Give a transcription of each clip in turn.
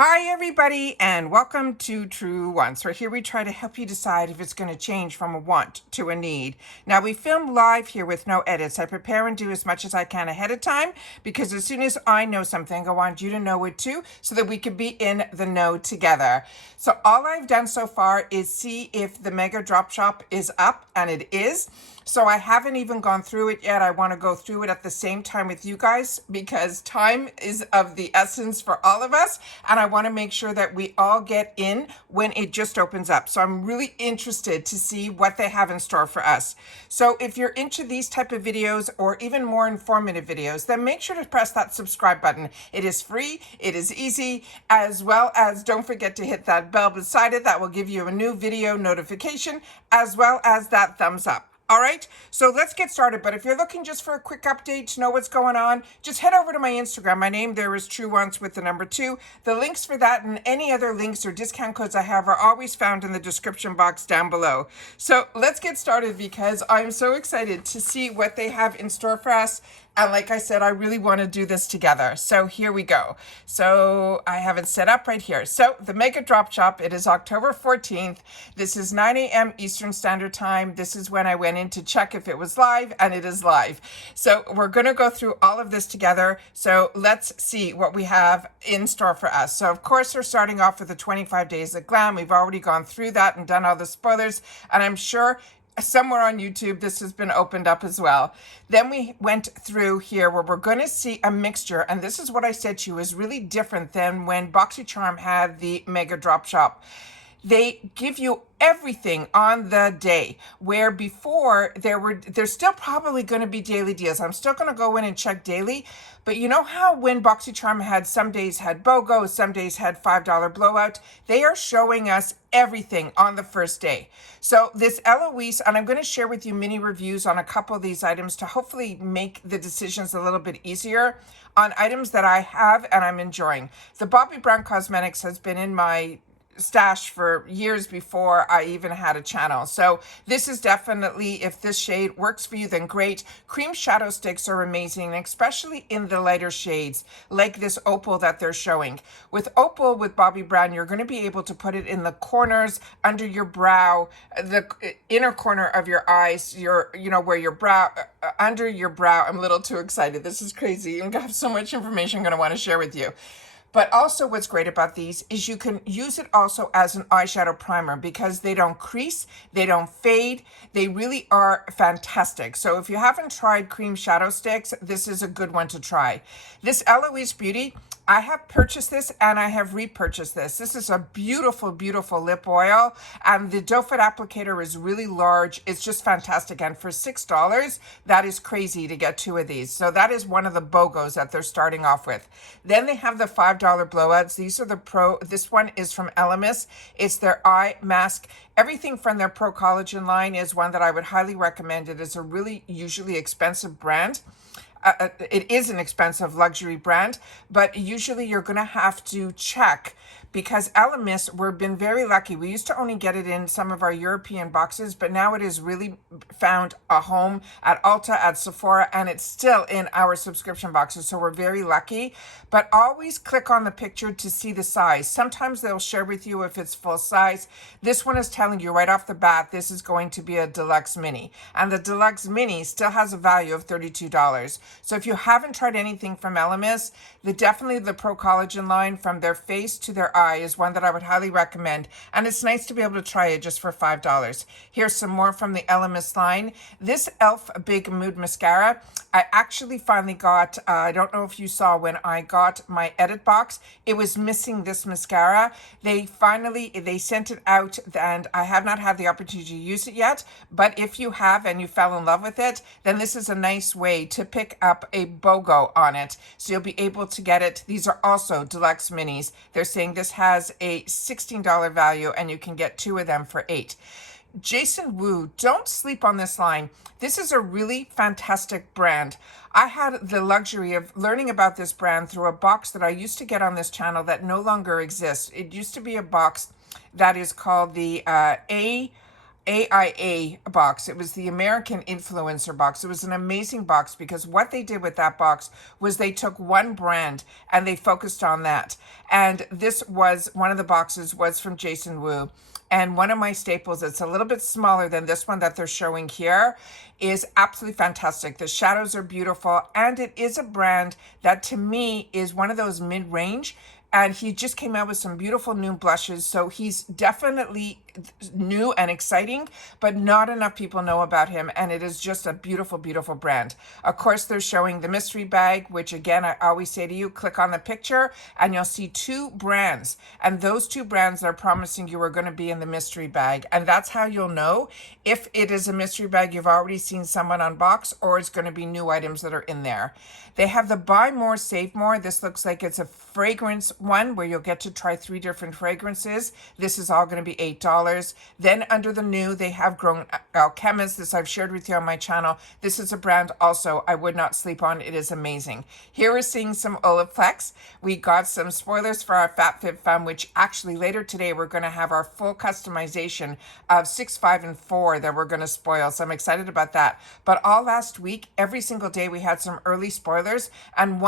Hi everybody and welcome to Truewants, where here we try to help you decide if it's going to change from a want to a need. Now we film live here with no edits. I prepare and do as much as I can ahead of time because as soon as I know something, I want you to know it too so that we can be in the know together. So all I've done so far is see if the Mega Drop Shop is up, and it is. So I haven't even gone through it yet. I want to go through it at the same time with you guys because time is of the essence for all of us. And I want to make sure that we all get in when it just opens up. So I'm really interested to see what they have in store for us. So if you're into these type of videos or even more informative videos, then make sure to press that subscribe button. It is free, it is easy, as well as don't forget to hit that bell beside it. That will give you a new video notification, as well as that thumbs up. All right, so let's get started. But if you're looking just for a quick update to know what's going on, just head over to my Instagram. My name there is Truewants with the number 2. The links for that and any other links or discount codes I have are always found in the description box down below. So let's get started because I'm so excited to see what they have in store for us. And like I said, I really want to do this together. So here we go. So I have it set up right here. So the Mega Drop Shop, it is October 14th. This is 9 a.m. Eastern Standard Time. This is when I went in to check if it was live, and it is live. So we're going to go through all of this together. So let's see what we have in store for us. So of course, we're starting off with the 25 days of glam. We've already gone through that and done all the spoilers. And I'm sure somewhere on YouTube this has been opened up as well. Then we went through here where we're going to see a mixture, and this is what I said to you is really different than when BoxyCharm had the Mega Drop Shop. They give you everything on the day, where before there's still probably going to be daily deals. I'm still going to go in and check daily, but you know how when BoxyCharm had some days had BOGO, some days had $5 blowout, they are showing us everything on the first day. So this Eloise, and I'm going to share with you mini reviews on a couple of these items to hopefully make the decisions a little bit easier on items that I have and I'm enjoying. The Bobbi Brown Cosmetics has been in my stash for years before I even had a channel. So this is definitely, if this shade works for you, then great. Cream shadow sticks are amazing, especially in the lighter shades, like this opal that they're showing. With opal with Bobbi Brown, you're going to be able to put it in the corners, under your brow, the inner corner of your eyes, where your brow, under your brow. I'm a little too excited. This is crazy. I'm going to have so much information I'm going to want to share with you. But also what's great about these is you can use it also as an eyeshadow primer because they don't crease, they don't fade, they really are fantastic. So if you haven't tried cream shadow sticks, this is a good one to try. This Eloise Beauty, I have purchased this and I have repurchased this. This is a beautiful, beautiful lip oil, and the doe foot applicator is really large. It's just fantastic. And for $6, that is crazy to get 2 of these. So that is one of the BOGOs that they're starting off with. Then they have the $5 blowouts. These are the Pro. This one is from Elemis. It's their eye mask. Everything from their Pro Collagen line is one that I would highly recommend. It is a really usually expensive brand. It is an expensive luxury brand, but usually you're going to have to check because Elemis, we've been very lucky. We used to only get it in some of our European boxes, but now it has really found a home at Ulta, at Sephora, and it's still in our subscription boxes. So we're very lucky, but always click on the picture to see the size. Sometimes they'll share with you if it's full size. This one is telling you right off the bat, this is going to be a deluxe mini, and the deluxe mini still has a value of $32. So if you haven't tried anything from Elemis, definitely the Pro Collagen line from their face to their eye is one that I would highly recommend. And it's nice to be able to try it just for $5. Here's some more from the Elemis line. This e.l.f. Big Mood Mascara, I actually finally got, I don't know if you saw when I got my edit box, it was missing this mascara. They sent it out and I have not had the opportunity to use it yet. But if you have and you fell in love with it, then this is a nice way to pick up a BOGO on it. So you'll be able to get it. These are also deluxe minis. They're saying this has a $16 value and you can get 2 of them for $8. Jason Wu, don't sleep on this line. This is a really fantastic brand. I had the luxury of learning about this brand through a box that I used to get on this channel that no longer exists. It used to be a box that is called the AIA box. It was the American Influencer box. It was an amazing box because what they did with that box was they took one brand and they focused on that. And this was one of the boxes was from Jason Wu. And one of my staples, it's a little bit smaller than this one that they're showing here, is absolutely fantastic. The shadows are beautiful, and it is a brand that to me is one of those mid-range. And he just came out with some beautiful new blushes. So he's definitely new and exciting, but not enough people know about him. And it is just a beautiful, beautiful brand. Of course, they're showing the mystery bag, which again, I always say to you, click on the picture and you'll see two brands. And those two brands are promising you are going to be in the mystery bag. And that's how you'll know if it is a mystery bag you've already seen someone unbox or it's going to be new items that are in there. They have the buy more, save more. This looks like it's a fragrance one where you'll get to try 3 different fragrances. This is all going to be $8. Then under the new, they have Grown Alchemist. This I've shared with you on my channel. This is a brand also I would not sleep on. It is amazing. Here we're seeing some Olaplex. We got some spoilers for our FabFitFun, which actually later today we're going to have our full customization of 6, 5, and 4 that we're going to spoil. So I'm excited about that. But all last week, every single day we had some early spoilers, and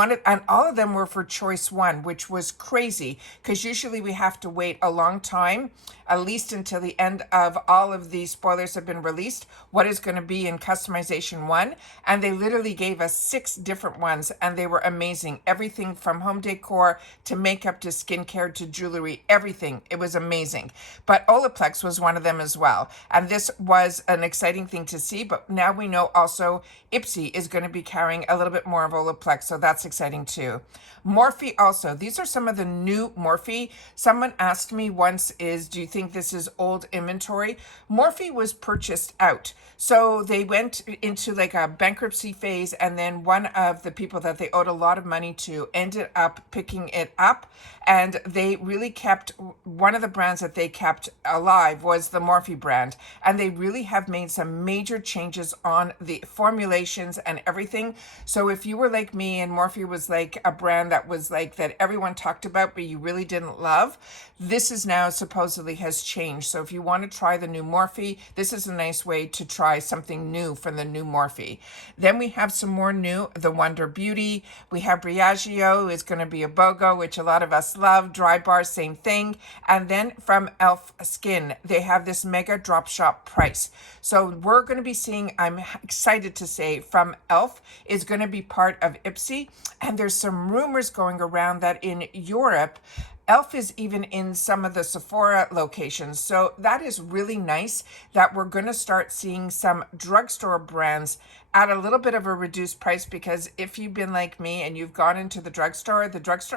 all of them were for choice 1, which was crazy because usually we have to wait a long time, at least until the end of all of these spoilers have been released, what is going to be in customization 1. And they literally gave us 6 different ones and they were amazing. Everything from home decor to makeup to skincare to jewelry, everything. It was amazing. But Olaplex was one of them as well. And this was an exciting thing to see. But now we know also IPSY is going to be carrying a little bit more of Olaplex. So that's exciting too. Morphe also. These are some of the new Morphe. Someone asked me once do you think this is old inventory? Morphe was purchased out. So they went into like a bankruptcy phase, and then one of the people that they owed a lot of money to ended up picking it up. And they really kept, one of the brands that they kept alive was the Morphe brand. And they really have made some major changes on the formulations and everything. So if you were like me and Morphe was like a brand that was like that everyone talked about, but you really didn't love, this is now supposedly has changed. So if you want to try the new Morphe, this is a nice way to try something new from the new Morphe. Then we have some more new, the Wonder Beauty. We have Briagio is going to be a BOGO, which a lot of us love. Dry Bar, same thing. And then from Elf Skin, they have this mega drop shop price. So we're going to be seeing, I'm excited to say, from Elf is going to be part of IPSY. And there's some rumors going around that in Europe, Elf is even in some of the Sephora locations. So that is really nice that we're going to start seeing some drugstore brands at a little bit of a reduced price, because if you've been like me and you've gone into the drugstore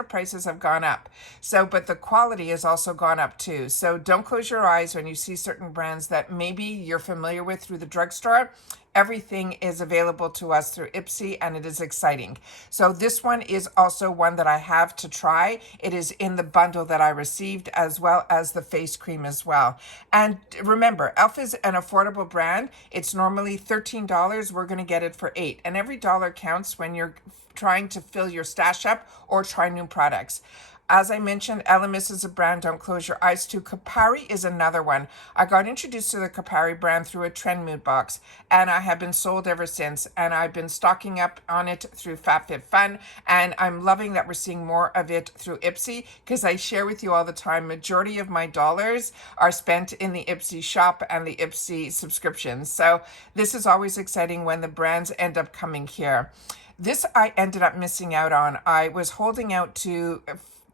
prices have gone up. So, but the quality has also gone up too. So don't close your eyes when you see certain brands that maybe you're familiar with through the drugstore. Everything is available to us through IPSY, and it is exciting. So this one is also one that I have to try. It is in the bundle that I received, as well as the face cream as well. And remember, Elf is an affordable brand. It's normally $13. We're going to get it for $8. And every dollar counts when you're trying to fill your stash up or try new products. As I mentioned, Elemis is a brand don't close your eyes to. Kapari is another one. I got introduced to the Kapari brand through a Trend Mood box, and I have been sold ever since. And I've been stocking up on it through FabFitFun, and I'm loving that we're seeing more of it through IPSY, because I share with you all the time, majority of my dollars are spent in the IPSY shop and the IPSY subscriptions. So this is always exciting when the brands end up coming here. This I ended up missing out on. I was holding out to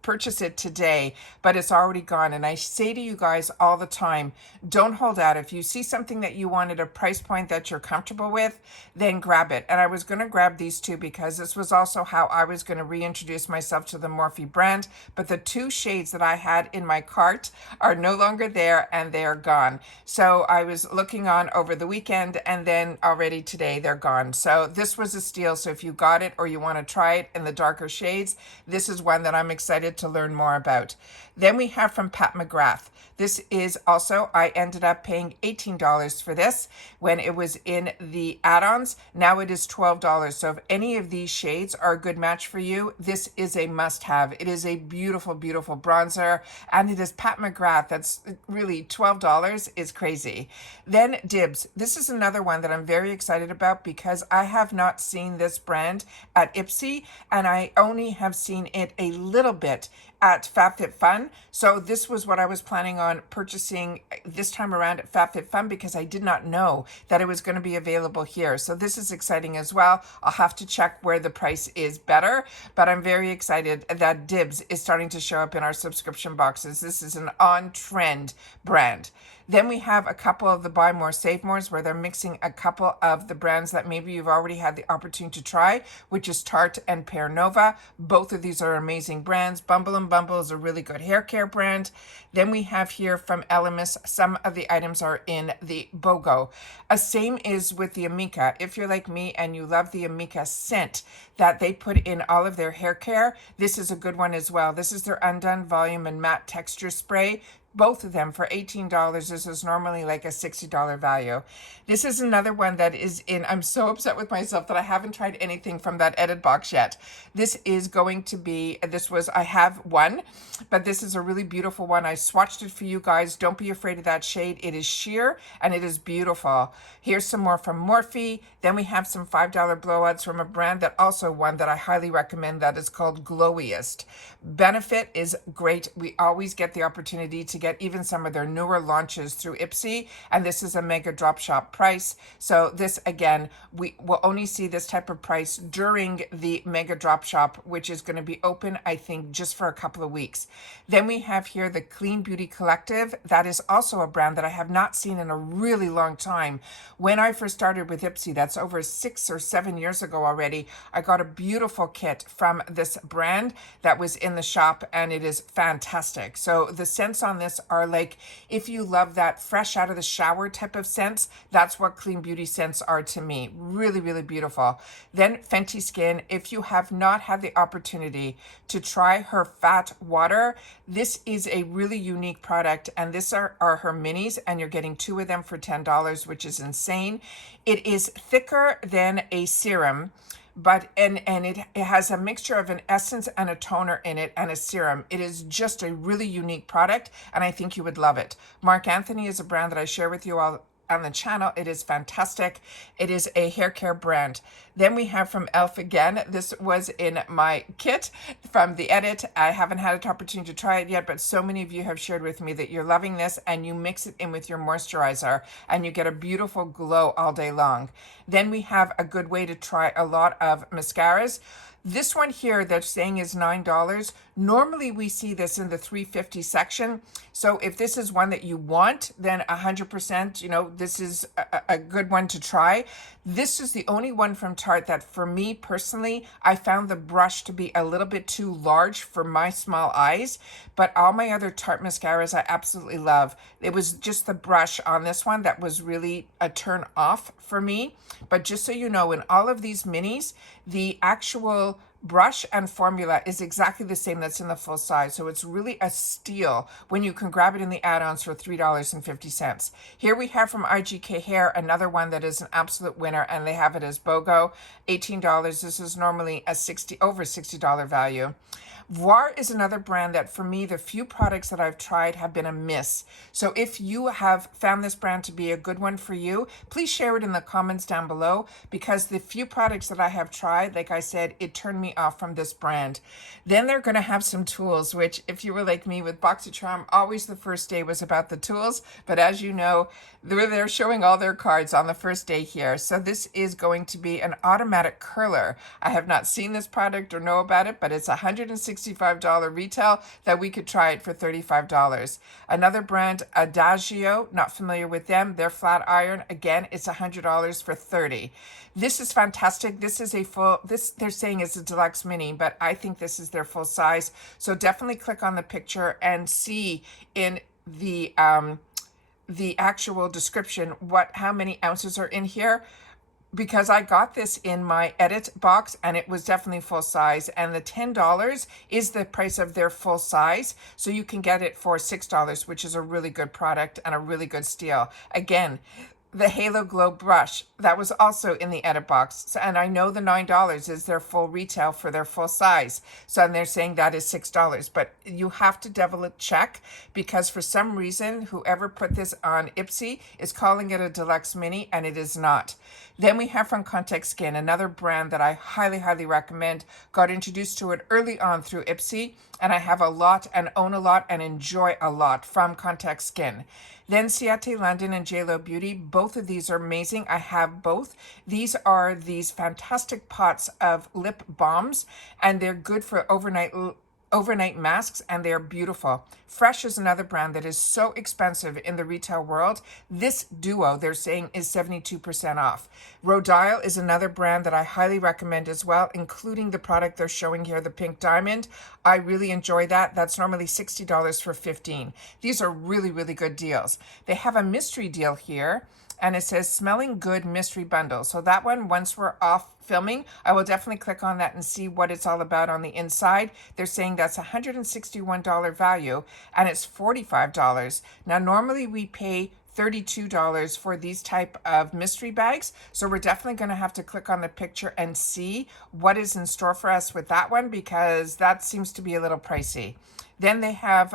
purchase it today, but it's already gone. And I say to you guys all the time, don't hold out. If you see something that you want at a price point that you're comfortable with, then grab it. And I was going to grab these two because this was also how I was going to reintroduce myself to the Morphe brand. But the 2 shades that I had in my cart are no longer there, and they are gone. So I was looking on over the weekend, and then already today they're gone. So this was a steal. So if you got it or you want to try it in the darker shades, this is one that I'm excited excited to learn more about. Then we have from Pat McGrath. This is also, I ended up paying $18 for this when it was in the add-ons. Now it is $12. So if any of these shades are a good match for you, this is a must-have. It is a beautiful, beautiful bronzer, and it is Pat McGrath. That's really $12 is crazy. Then Dibs. This is another one that I'm very excited about because I have not seen this brand at IPSY, and I only have seen it a little bit at FabFitFun. So this was what I was planning on purchasing this time around at FabFitFun because I did not know that it was going to be available here. So this is exciting as well. I'll have to check where the price is better, but I'm very excited that Dibs is starting to show up in our subscription boxes. This is an on-trend brand. Then we have a couple of the Buy More, Save Mores where they're mixing a couple of the brands that maybe you've already had the opportunity to try, which is Tarte and Pear Nova. Both of these are amazing brands. Bumble and Bumble is a really good hair care brand. Then we have here from Elemis, some of the items are in the BOGO. Same is with the Amika. If you're like me and you love the Amika scent that they put in all of their hair care, this is a good one as well. This is their Undone Volume and Matte Texture Spray. Both of them for $18. This is normally like a $60 value. This is another one that is in, I'm so upset with myself that I haven't tried anything from that edit box yet. This is going to be, I have one, but this is a really beautiful one. I swatched it for you guys. Don't be afraid of that shade. It is sheer and it is beautiful. Here's some more from Morphe. Then we have some $5 blowouts from a brand that also one that I highly recommend that is called Glowiest. Benefit is great. We always get the opportunity to get even some of their newer launches through IPSY, and this is a mega drop shop price. So this, again, we will only see this type of price during the mega drop shop, which is going to be open, I think, just for a couple of weeks. Then we have here the Clean Beauty Collective. That is also a brand that I have not seen in a really long time. When I first started with IPSY, that's over 6 or 7 years ago already, I got a beautiful kit from this brand that was in the shop, and it is fantastic. So the scents on this are like, if you love that fresh out of the shower type of scents, that's what Clean Beauty scents are to me. Really, really beautiful. Then Fenty Skin. If you have not had the opportunity to try her Fat Water, this is a really unique product, and this are her minis, and you're getting 2 of them for $10, which is insane. It is thicker than a serum, but it has a mixture of an essence and a toner in it and a serum. It is just a really unique product, and I think you would love it. Marc Anthony is a brand that I share with you all on the channel. It is fantastic. It is a hair care brand. Then we have from e.l.f. again. This was in my kit from the edit. I haven't had an opportunity to try it yet, but so many of you have shared with me that you're loving this, and you mix it in with your moisturizer and you get a beautiful glow all day long. Then we have a good way to try a lot of mascaras. This one here they're saying is $9. Normally we see this in the $3.50 section. So if this is one that you want, then 100%, this is a good one to try. This is the only one from Tarte that for me personally, I found the brush to be a little bit too large for my small eyes, but all my other Tarte mascaras I absolutely love. It was just the brush on this one that was really a turn off for me. But just so you know, in all of these minis, the actual brush and formula is exactly the same that's in the full size. So it's really a steal when you can grab it in the add-ons for $3.50. Here we have from IGK Hair, another one that is an absolute winner, and they have it as BOGO, $18. This is normally a over $60 value. Voir is another brand that for me, the few products that I've tried have been a miss. So if you have found this brand to be a good one for you, please share it in the comments down below, because the few products that I have tried, like I said, it turned me off from this brand. Then they're going to have some tools, which if you were like me with BoxyCharm, always the first day was about the tools. But as you know, they're showing all their cards on the first day here. So this is going to be an automatic curler. I have not seen this product or know about it, but it's $165 retail that we could try it for $35. Another brand, Adagio, not familiar with them. Their flat iron, again, it's $100 for $30. This is fantastic. This is they're saying it's a deluxe mini, but I think this is their full size. So definitely click on the picture and see in the actual description how many ounces are in here. because I got this in my edit box and it was definitely full size, and the $10 is the price of their full size. So you can get it for $6, which is a really good product and a really good steal. Again, the Halo Glow brush, that was also in the edit box. And I know the $9 is their full retail for their full size. So and they're saying that is $6, but you have to double check, because for some reason, whoever put this on IPSY is calling it a deluxe mini, and it is not. Then we have from Contact Skin, another brand that I highly, highly recommend. Got introduced to it early on through IPSY, and I have a lot and own a lot and enjoy a lot from Contact Skin. Then Ciate London and JLo Beauty, both of these are amazing. I have both. These are these fantastic pots of lip balms, and they're good for overnight masks, and they're beautiful. Fresh is another brand that is so expensive in the retail world. This duo, they're saying, is 72% off. Rodial is another brand that I highly recommend as well, including the product they're showing here, the Pink Diamond. I really enjoy that. That's normally $60 for 15. These are really, really good deals. They have a mystery deal here, and it says Smelling Good Mystery Bundle. So that one, once we're off filming, I will definitely click on that and see what it's all about on the inside. They're saying that's $161 value, and it's $45. Now, normally we pay $32 for these type of mystery bags. So we're definitely going to have to click on the picture and see what is in store for us with that one, because that seems to be a little pricey. Then they have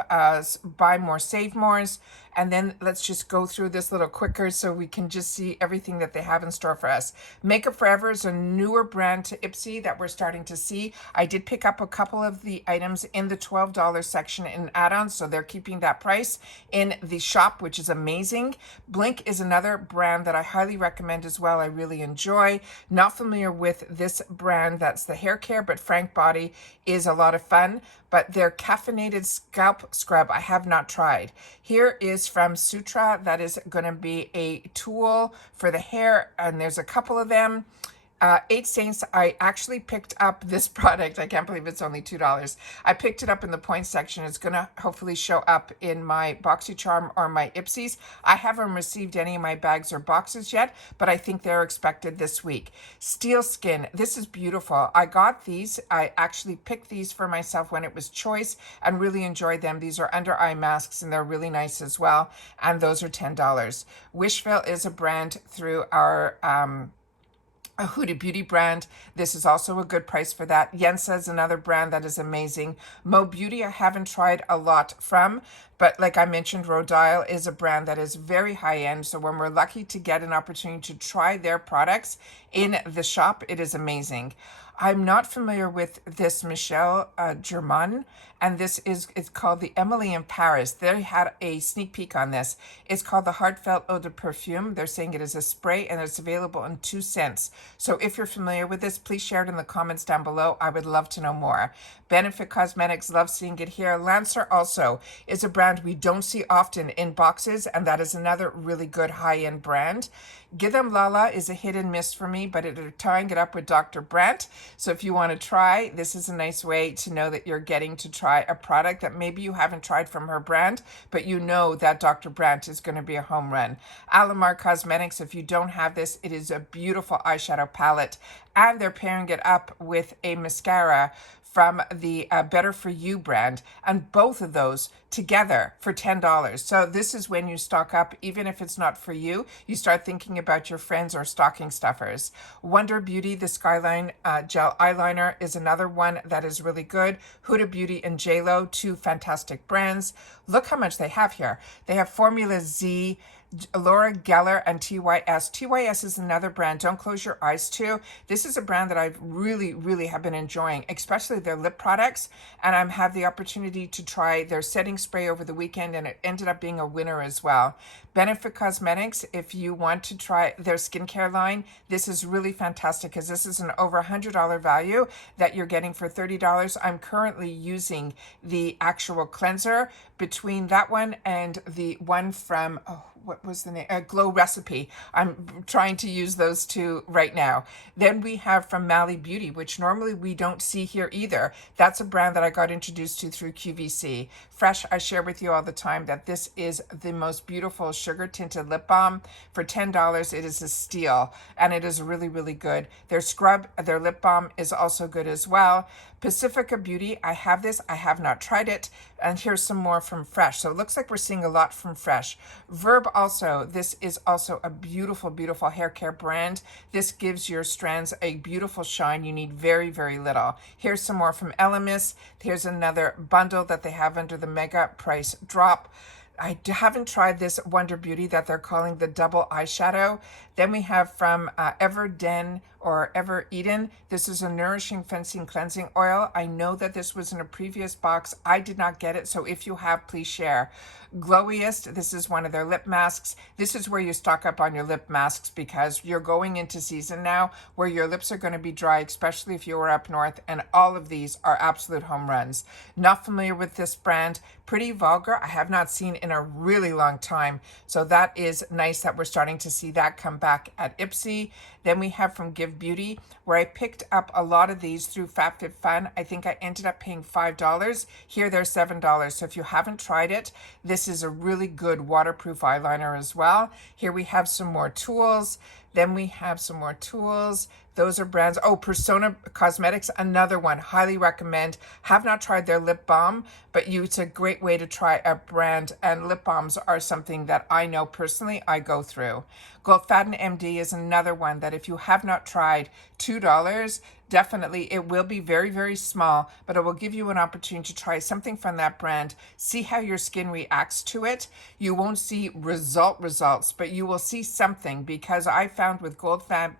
Buy More, Save Mores. And then let's just go through this a little quicker so we can just see everything that they have in store for us. Makeup Forever is a newer brand to IPSY that we're starting to see. I did pick up a couple of the items in the $12 section in add-ons, so they're keeping that price in the shop, which is amazing. Blink is another brand that I highly recommend as well. I really enjoy. Not familiar with this brand, that's the hair care, but Frank Body is a lot of fun. But their caffeinated scalp scrub I have not tried. Here is from Sutra. That is going to be a tool for the hair, and there's a couple of them. 8 Saints, I actually picked up this product. I can't believe it's only $2. I picked it up in the points section. It's going to hopefully show up in my BoxyCharm or my IPSYs. I haven't received any of my bags or boxes yet, but I think they're expected this week. Steel Skin, this is beautiful. I got these. I actually picked these for myself when it was choice and really enjoyed them. These are under eye masks, and they're really nice as well. And those are $10. Wishville is a brand through our a Huda Beauty brand. This is also a good price for that. Yensa is another brand that is amazing. Mo Beauty I haven't tried a lot from, but like I mentioned, Rodial is a brand that is very high end. So when we're lucky to get an opportunity to try their products in the shop, it is amazing. I'm not familiar with this Michelle German, and this is, it's called the Emily in Paris. They had a sneak peek on this. It's called the Heartfelt Eau de Perfume. They're saying it is a spray, and it's available in 2 cents. So if you're familiar with this, please share it in the comments down below. I would love to know more. Benefit Cosmetics, love seeing it here. Lancer also is a brand we don't see often in boxes, and that is another really good high-end brand. Githam Lala is a hit and miss for me, but they're tying it up with Dr. Brandt. So if you want to try, this is a nice way to know that you're getting to try a product that maybe you haven't tried from her brand, but you know that Dr. Brandt is going to be a home run. Alamar Cosmetics, if you don't have this, it is a beautiful eyeshadow palette, and they're pairing it up with a mascara from the Better For You brand, and both of those together for $10. So this is when you stock up, even if it's not for you, you start thinking about your friends or stocking stuffers. Wonder Beauty, the Skyline Gel Eyeliner is another one that is really good. Huda Beauty and JLo, 2 fantastic brands. Look how much they have here. They have Formula Z, Laura Geller, and TYS. TYS is another brand. Don't close your eyes to. This is a brand that I've really have been enjoying, especially their lip products. And I have the opportunity to try their setting spray over the weekend, and it ended up being a winner as well. Benefit Cosmetics, if you want to try their skincare line, this is really fantastic because this is an over $100 value that you're getting for $30. I'm currently using the actual cleanser. Between that one and the one from, what was the name? Glow Recipe. I'm trying to use those two right now. Then we have from Mally Beauty, which normally we don't see here either. That's a brand that I got introduced to through QVC. Fresh, I share with you all the time that this is the most beautiful sugar tinted lip balm. For $10, it is a steal, and it is really, really good. Their scrub, their lip balm is also good as well. Pacifica Beauty, I have this, I have not tried it, and here's some more from Fresh. So it looks like we're seeing a lot from Fresh. Verb also, this is also a beautiful, beautiful hair care brand. This gives your strands a beautiful shine. You need very, very little. Here's some more from Elemis. Here's another bundle that they have under the mega price drop. I haven't tried this Wonder Beauty that they're calling the double eyeshadow. Then we have from Everden or Ever Eden. This is a nourishing fencing cleansing oil. I know that this was in a previous box. I did not get it, so if you have, please share. Glowiest, this is one of their lip masks. This is where you stock up on your lip masks because you're going into season now where your lips are going to be dry, especially if you are up north, and all of these are absolute home runs. Not familiar with this brand. Pretty Vulgar, I have not seen in a really long time, so that is nice that we're starting to see that come back at IPSY. Then we have from Give Beauty, where I picked up a lot of these through FabFitFun. I think I ended up paying $5. Here they're $7. So if you haven't tried it, this is a really good waterproof eyeliner as well. Here we have some more tools. Then we have some more tools. Those are brands. Oh, Persona Cosmetics, another one. Highly recommend. Have not tried their lip balm, but it's a great way to try a brand. And lip balms are something that I know personally I go through. Goldfaden MD is another one that if you have not tried, $2. Definitely, it will be very, very small, but it will give you an opportunity to try something from that brand. See how your skin reacts to it. You won't see results, but you will see something, because I found with Goldfaden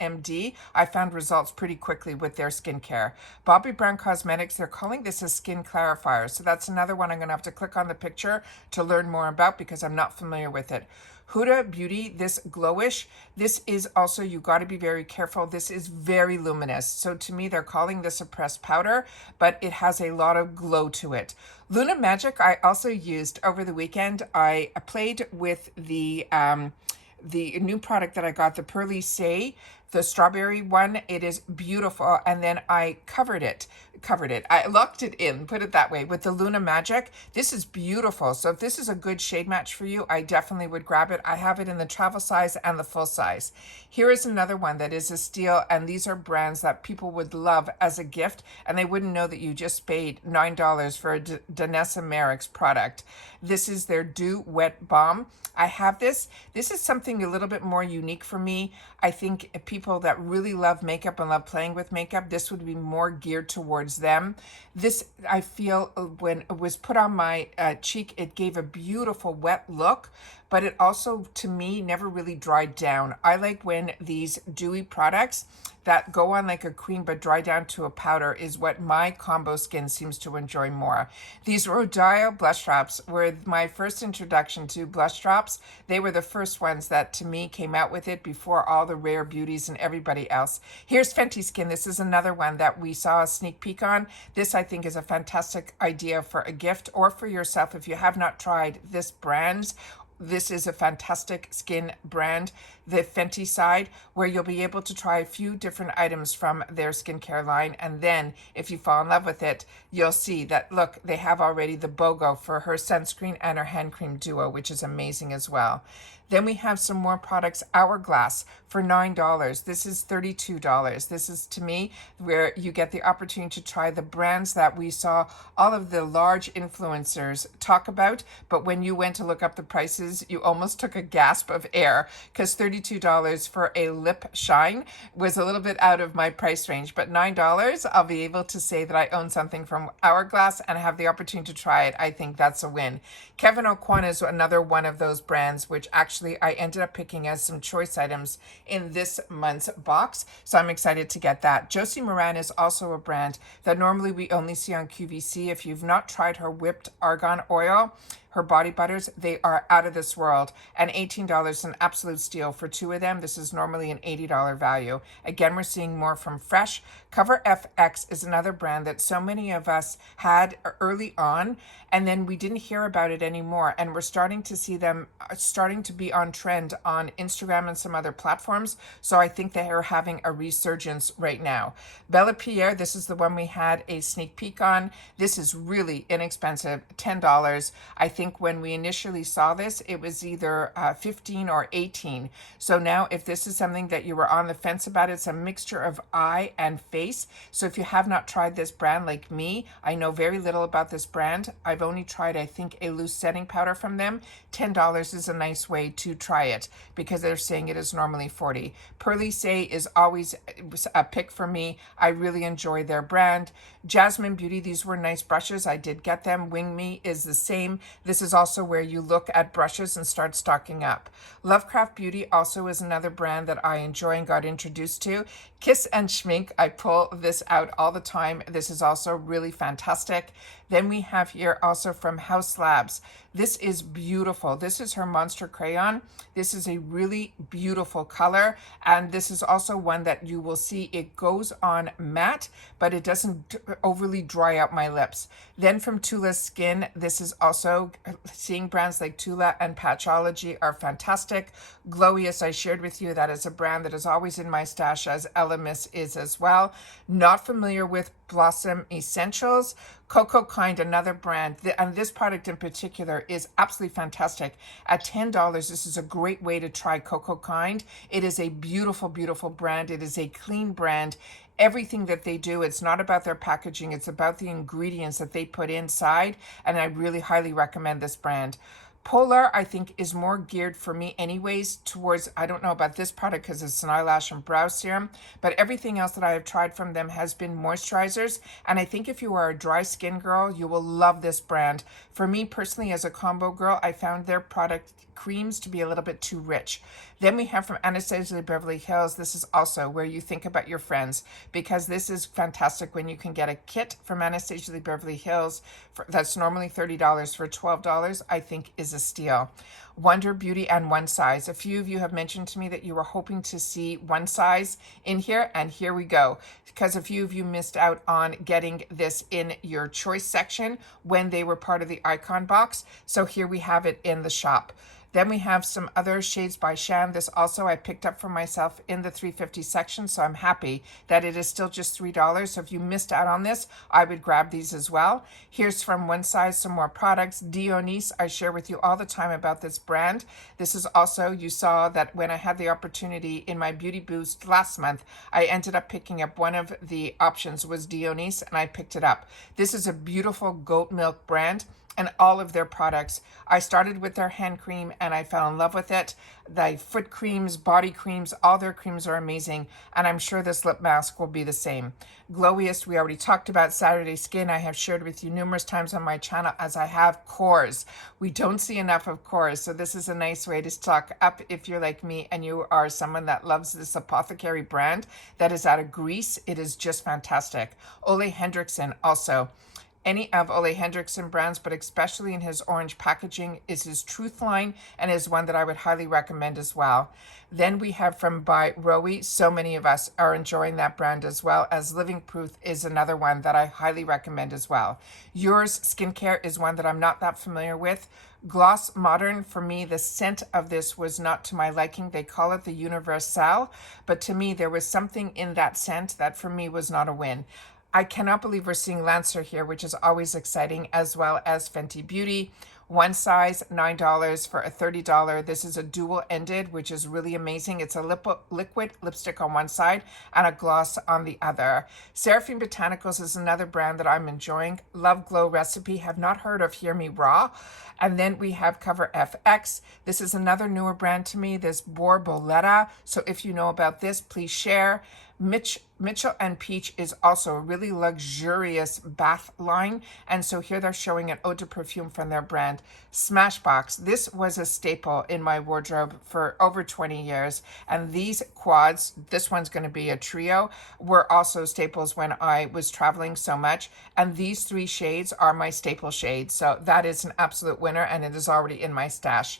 MD, I found results pretty quickly with their skincare. Bobbi Brown Cosmetics, they're calling this a skin clarifier. So that's another one I'm going to have to click on the picture to learn more about because I'm not familiar with it. Huda Beauty, this glowish, this is also, you got to be very careful. This is very luminous. So to me, they're calling this a pressed powder, but it has a lot of glow to it. Luna Magic, I also used over the weekend. I played with the new product that I got, the Pearly Say, the strawberry one. It is beautiful. And then I covered it. I locked it in, put it that way, with the Luna Magic. This is beautiful. So if this is a good shade match for you, I definitely would grab it. I have it in the travel size and the full size. Here is another one that is a steal, and these are brands that people would love as a gift, and they wouldn't know that you just paid $9 for a Danessa Merrick's product. This is their Dew Wet Balm. I have this. This is something a little bit more unique for me. I think people that really love makeup and love playing with makeup, this would be more geared towards them. This, I feel, when it was put on my cheek, it gave a beautiful wet look, but it also, to me, never really dried down. I like when these dewy products that go on like a cream but dry down to a powder is what my combo skin seems to enjoy more. These Rodeo blush drops were my first introduction to blush drops. They were the first ones that to me came out with it before all the Rare Beauties and everybody else. Here's Fenty Skin. This is another one that we saw a sneak peek on. This I think is a fantastic idea for a gift or for yourself if you have not tried this brand. This is a fantastic skin brand, the Fenty side, where you'll be able to try a few different items from their skincare line. And then if you fall in love with it, you'll see that, look, they have already the BOGO for her sunscreen and her hand cream duo, which is amazing as well. Then we have some more products. Hourglass for $9. This is $32. This is, to me, where you get the opportunity to try the brands that we saw all of the large influencers talk about. But when you went to look up the prices, you almost took a gasp of air, because $32 for a lip shine was a little bit out of my price range. But $9, I'll be able to say that I own something from Hourglass and have the opportunity to try it. I think that's a win. Kevin O'Quan is another one of those brands which actually I ended up picking as some choice items in this month's box. So I'm excited to get that. Josie Moran is also a brand that normally we only see on QVC. If you've not tried her whipped argan oil, her body butters, they are out of this world. And $18, an absolute steal for two of them. This is normally an $80 value. Again, we're seeing more from Fresh. Cover FX is another brand that so many of us had early on, and then we didn't hear about it anymore. And we're starting to see them starting to be on trend on Instagram and some other platforms. So I think they are having a resurgence right now. Bella Pierre, this is the one we had a sneak peek on. This is really inexpensive, $10. I think when we initially saw this, it was either 15 or 18. So now if this is something that you were on the fence about, it's a mixture of eye and face. So if you have not tried this brand like me, I know very little about this brand. I've only tried, I think, a loose setting powder from them. $10 is a nice way to try it because they're saying it is normally 40. Pearly Say is always a pick for me. I really enjoy their brand. Jasmine Beauty, these were nice brushes. I did get them. Wing Me is the same. This is also where you look at brushes and start stocking up. Lovecraft Beauty also is another brand that I enjoy and got introduced to. Kiss and Schmink, I pull this out all the time. This is also really fantastic. Then we have here also from House Labs. This is beautiful. This is her Monster Crayon. This is a really beautiful color. And this is also one that you will see it goes on matte, but it doesn't overly dry out my lips. Then from Tula Skin, this is also seeing brands like Tula and Patchology are fantastic. Glowiest, I shared with you, that is a brand that is always in my stash, as Elemis is as well. Not familiar with Blossom Essentials. Coco Kind, another brand, and this product in particular is absolutely fantastic. At $10, this is a great way to try Coco Kind. It is a beautiful, beautiful brand. It is a clean brand. Everything that they do, it's not about their packaging, it's about the ingredients that they put inside, and I really highly recommend this brand. Polar, I think, is more geared for me anyways towards, I don't know about this product because it's an eyelash and brow serum, but everything else that I have tried from them has been moisturizers. And I think if you are a dry skin girl, you will love this brand. For me personally, as a combo girl, I found their product creams to be a little bit too rich. Then we have from Anastasia Beverly Hills. This is also where you think about your friends, because this is fantastic when you can get a kit from Anastasia Beverly Hills that's normally $30 for $12, I think is a steal. Wonder Beauty and One Size. A few of you have mentioned to me that you were hoping to see One Size in here, and here we go. Because a few of you missed out on getting this in your choice section when they were part of the icon box. So here we have it in the shop. Then we have some other shades by Shan. This also I picked up for myself in the 350 section, so I'm happy that it is still just $3. So if you missed out on this, I would grab these as well. Here's from One Size, some more products. Dionys, I share with you all the time about this brand. This is also, you saw that when I had the opportunity in my Beauty Boost last month, I ended up picking up one of the options was Dionys, and I picked it up. This is a beautiful goat milk brand. And all of their products. I started with their hand cream and I fell in love with it. The foot creams, body creams, all their creams are amazing. And I'm sure this lip mask will be the same. Glowiest, we already talked about. Saturday Skin, I have shared with you numerous times on my channel, as I have Kors. We don't see enough of Kors, so this is a nice way to stock up if you're like me and you are someone that loves this apothecary brand that is out of Greece. It is just fantastic. Ole Hendrickson also. Any of Ole Hendrickson brands, but especially in his orange packaging, is his Truth line and is one that I would highly recommend as well. Then we have from by Rowie. So many of us are enjoying that brand, as well as Living Proof is another one that I highly recommend as well. Yours Skincare is one that I'm not that familiar with. Gloss Modern, for me, the scent of this was not to my liking. They call it the Universal, but to me, there was something in that scent that for me was not a win. I cannot believe we're seeing Lancer here, which is always exciting, as well as Fenty Beauty. One Size, $9 for a $30. This is a dual-ended, which is really amazing. It's a liquid lipstick on one side and a gloss on the other. Seraphine Botanicals is another brand that I'm enjoying. Love Glow Recipe, have not heard of Hear Me Raw. And then we have Cover FX. This is another newer brand to me, this Borboleta. So if you know about this, please share. Mitchell and Peach is also a really luxurious bath line. And so here they're showing an eau de perfume from their brand. Smashbox. This was a staple in my wardrobe for over 20 years. And these quads, this one's going to be a trio, were also staples when I was traveling so much. And these three shades are my staple shades. So that is an absolute winner, and it is already in my stash.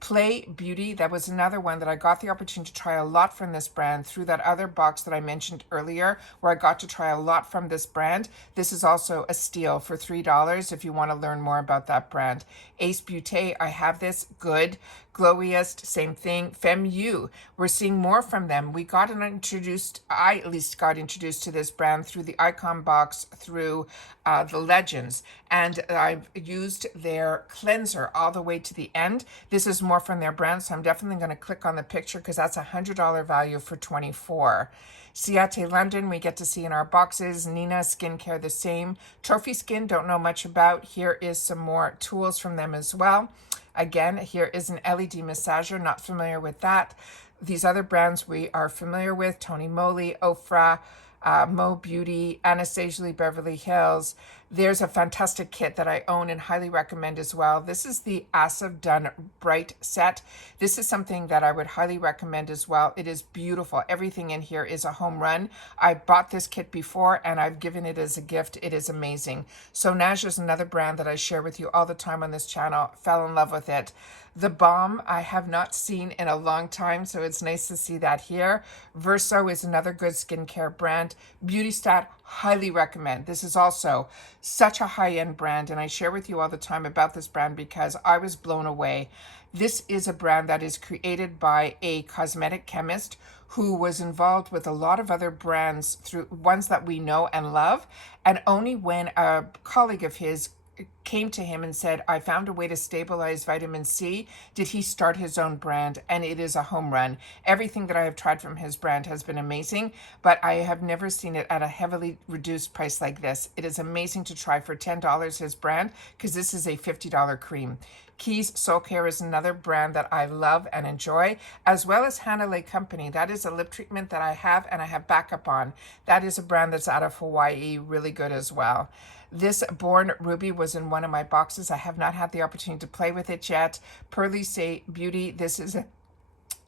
Play Beauty, that was another one that I got the opportunity to try a lot from this brand through that other box that I mentioned earlier, where I got to try a lot from this brand. This is also a steal for $3 if you want to learn more about that brand. Ace Beauté, I have this, good. Glowiest, same thing. Femme, we're seeing more from them. We got introduced, I at least got introduced to this brand through the Icon box, through the Legends, and I've used their cleanser all the way to the end. This is more from their brand, so I'm definitely going to click on the picture because that's a $100 value for $24. Ciate London, we get to see in our boxes. Nina Skincare, the same. Trophy Skin, don't know much about. Here is some more tools from them as well. Again, here is an LED massager, not familiar with that. These other brands we are familiar with, Tony Moly, Ofra, Mo Beauty, Anastasia Beverly Hills. There's a fantastic kit that I own and highly recommend as well. This is the Asif Done Bright set. This is something that I would highly recommend as well. It is beautiful. Everything in here is a home run. I bought this kit before and I've given it as a gift. It is amazing. Sonage is another brand that I share with you all the time on this channel. Fell in love with it. The Balm I have not seen in a long time, so it's nice to see that here. Verso is another good skincare brand. Beautystat, highly recommend. This is also such a high-end brand, and I share with you all the time about this brand because I was blown away. This is a brand that is created by a cosmetic chemist who was involved with a lot of other brands, through ones that we know and love, and only when a colleague of his came to him and said, I found a way to stabilize vitamin C, did he start his own brand, and it is a home run. Everything that I have tried from his brand has been amazing, but I have never seen it at a heavily reduced price like this. It is amazing to try for $10 his brand, because this is a $50 cream. Keys Soul Care is another brand that I love and enjoy, as well as Hanalei Company. That is a lip treatment that I have and I have backup on. That is a brand that's out of Hawaii, really good as well. This Born Ruby was in one of my boxes. I have not had the opportunity to play with it yet. Pearly Say Beauty, this is a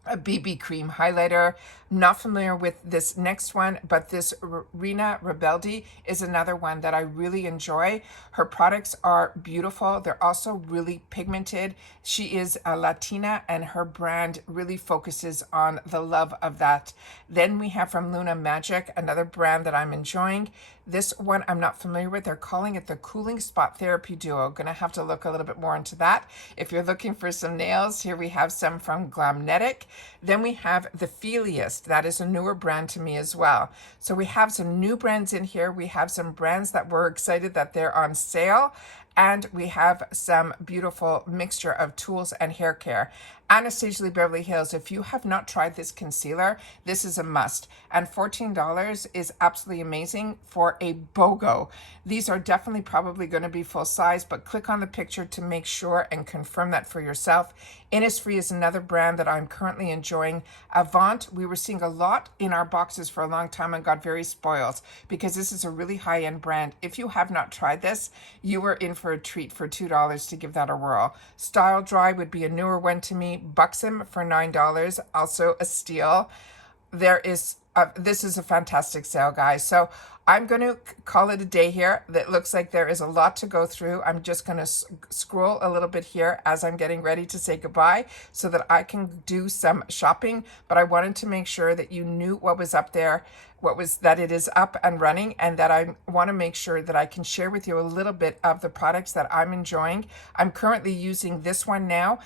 BB cream highlighter. Not familiar with this next one, but this Rina Rebeldi is another one that I really enjoy. Her products are beautiful. They're also really pigmented. She is a Latina and her brand really focuses on the love of that. Then we have from Luna Magic, another brand that I'm enjoying. This one I'm not familiar with. They're calling it the Cooling Spot Therapy Duo. Gonna have to look a little bit more into that. If you're looking for some nails, here we have some from Glamnetic. Then we have the Feeliest. That is a newer brand to me as well. So we have some new brands in here. We have some brands that we're excited that they're on sale. And we have some beautiful mixture of tools and hair care. Anastasia Beverly Hills, if you have not tried this concealer, this is a must. And $14 is absolutely amazing for a BOGO. These are definitely probably going to be full size, but click on the picture to make sure and confirm that for yourself. Innisfree is another brand that I'm currently enjoying. Avant, we were seeing a lot in our boxes for a long time and got very spoiled because this is a really high-end brand. If you have not tried this, you are in for a treat for $2 to give that a whirl. Style Dry would be a newer one to me. Buxom for $9, also a steal. This is a fantastic sale, guys. So I'm going to call it a day here. That looks like there is a lot to go through. I'm just going to scroll a little bit here as I'm getting ready to say goodbye so that I can do some shopping. But I wanted to make sure that you knew what was up there, that it is up and running, and that I want to make sure that I can share with you a little bit of the products that I'm enjoying. I'm currently using this one now,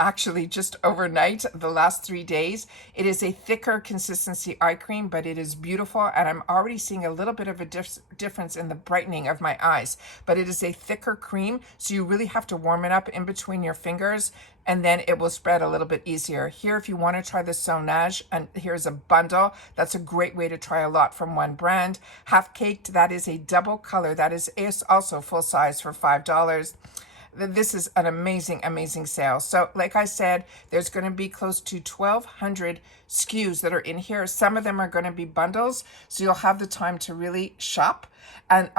actually just overnight, the last 3 days. It is a thicker consistency eye cream, but it is beautiful, and I'm already seeing a little bit of a difference in the brightening of my eyes. But it is a thicker cream, so you really have to warm it up in between your fingers, and then it will spread a little bit easier. Here, if you want to try the Sonage, and here's a bundle. That's a great way to try a lot from one brand. Half Caked, that is a double color. That is also full size for $5. This is an amazing, amazing sale. So like I said, there's going to be close to 1,200 SKUs that are in here. Some of them are going to be bundles, so you'll have the time to really shop. And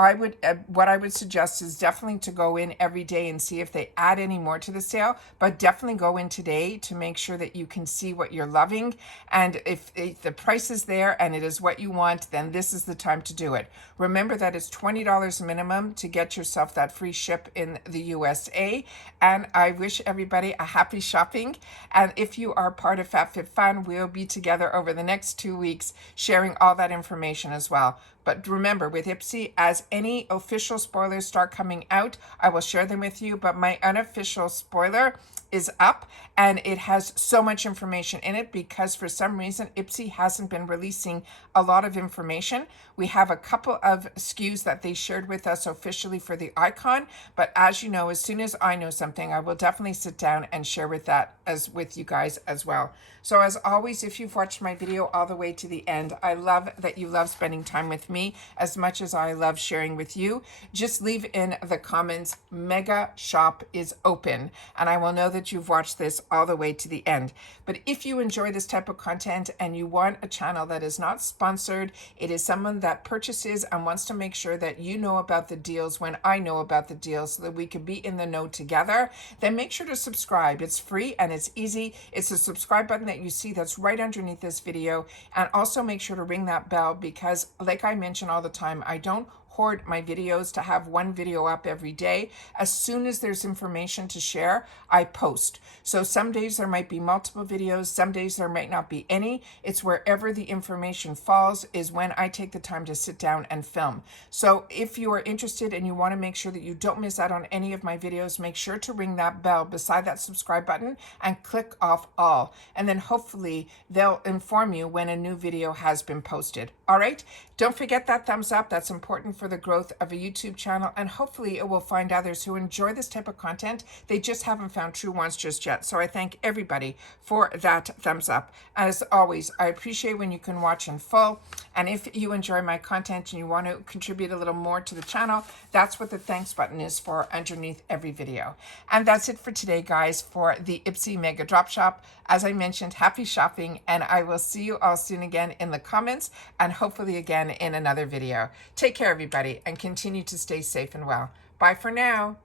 what I would suggest is definitely to go in every day and see if they add any more to the sale, but definitely go in today to make sure that you can see what you're loving. And if the price is there and it is what you want, then this is the time to do it. Remember that it's $20 minimum to get yourself that free ship in the USA. And I wish everybody a happy shopping. And if you are part of FabFitFun, we'll be together over the next 2 weeks sharing all that information as well. But remember, with IPSY, as any official spoilers start coming out, I will share them with you. But my unofficial spoiler is up, and it has so much information in it because for some reason IPSY hasn't been releasing a lot of information. We have a couple of SKUs that they shared with us officially for the icon, but as you know, as soon as I know something, I will definitely sit down and share with you guys as well. So as always, if you've watched my video all the way to the end, I love that you love spending time with me as much as I love sharing with you. Just leave in the comments, Mega Shop is open, and I will know that you've watched this all the way to the end. But if you enjoy this type of content and you want a channel that is not sponsored, it is someone that purchases and wants to make sure that you know about the deals when I know about the deals so that we can be in the know together, then make sure to subscribe. It's free and it's easy. It's a subscribe button that you see that's right underneath this video. And also make sure to ring that bell because, like I mention all the time, I don't hoard my videos to have one video up every day. As soon as there's information to share, I post. So some days there might be multiple videos, some days there might not be any. It's wherever the information falls is when I take the time to sit down and film. So if you are interested and you want to make sure that you don't miss out on any of my videos, make sure to ring that bell beside that subscribe button and click off all. And then hopefully they'll inform you when a new video has been posted. All right? Don't forget that thumbs up. That's important for the growth of a YouTube channel, and hopefully it will find others who enjoy this type of content. They just haven't found Truewants just yet. So I thank everybody for that thumbs up. As always, I appreciate when you can watch in full. And if you enjoy my content and you want to contribute a little more to the channel, that's what the thanks button is for underneath every video. And that's it for today, guys, for the IPSY Mega Drop Shop. As I mentioned, happy shopping, and I will see you all soon again in the comments and hopefully again in another video. Take care, everybody, and continue to stay safe and well. Bye for now.